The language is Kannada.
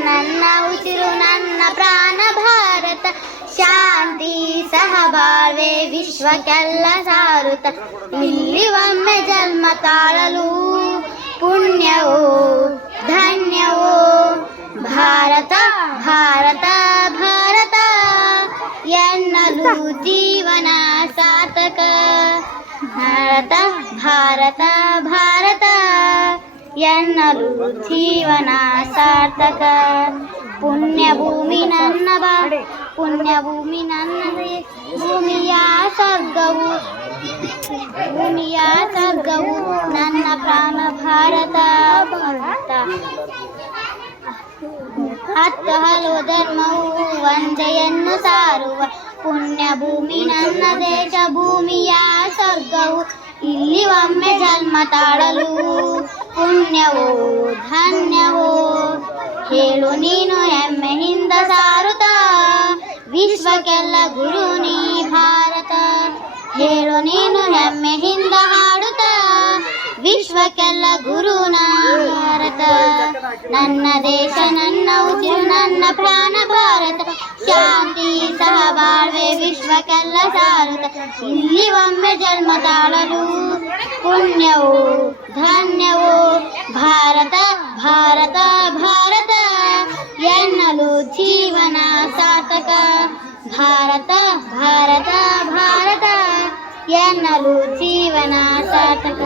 ನನ್ನ ಉಸಿರು ನನ್ನ ಪ್ರಾಣ ಭಾರತ ಶಾಂತಿ ಸಹಬಾಳ್ವೆ ವಿಶ್ವಕ್ಕೆಲ್ಲ ಸಾರುತ್ತ ಇಲ್ಲಿ ಒಮ್ಮೆ ಜನ್ಮ ತಾಳಲು ಪುಣ್ಯವೋ ಧನ್ಯವೋ ಭಾರತ ಭಾರತ ಭಾರತ ಎನ್ನಲು ಜೀವನ ಸಾರ್ಥಕ ಭಾರತ ಭಾರತ ಭಾರತ ಎನ್ನಲು ಜೀವನ ಸಾರ್ಥಕ ಪುಣ್ಯಭೂಮಿ ನನ್ನ ಪುಣ್ಯಭೂಮಿ ನನ್ನದೇ ಭೂಮಿಯ ಸ್ವರ್ಗವು ನನ್ನ ಪ್ರಾಣ ಭಾರತ ಭಾರತ ಹತ್ತು ಹಲವು ಧರ್ಮವು ಒಂದೆಯನ್ನು ಸಾರುವ ಪುಣ್ಯಭೂಮಿ ನನ್ನ ದೇಶ ಭೂಮಿಯ ಸ್ವರ್ಗವು ಇಲ್ಲಿ ಒಮ್ಮೆ ಜನ್ಮ ತಾಳಲು ಪುಣ್ಯವೋ ಧನ್ಯವೋ ಹೇಳು ನೀನು ಹೆಮ್ಮೆಯಿಂದ ಸಾರುತ್ತ ವಿಶ್ವಕ್ಕೆಲ್ಲ ಗುರು ನೀ ಭಾರತ ಹೇಳು ನೀನು ಹೆಮ್ಮೆಯಿಂದ ಹಾಡುತ್ತ ವಿಶ್ವಕ್ಕೆಲ್ಲ ಗುರು ನಾ ಭಾರತ ನನ್ನ ದೇಶ ನನ್ನ ಉಸಿರು ನನ್ನ ಪ್ರಾಣ ಭಾರತ ಶಾಂತಿ ಸಹಬಾಳ್ವೆ ವಿಶ್ವಕ್ಕೆಲ್ಲ ಸಾರುತ್ತ ಇಲ್ಲಿ ಒಮ್ಮೆ ಜನ್ಮ ತಾಳಲು ಪುಣ್ಯವೋ ಧನ್ಯವೋ ಭಾರತ ಭಾರತ ಭಾರತ ಎನ್ನಲು ಜೀವನ ಸಾರ್ಥಕ ಭಾರತ ಭಾರತ ಭಾರತ ಎನ್ನಲು ಜೀವನ ಸಾರ್ಥಕ.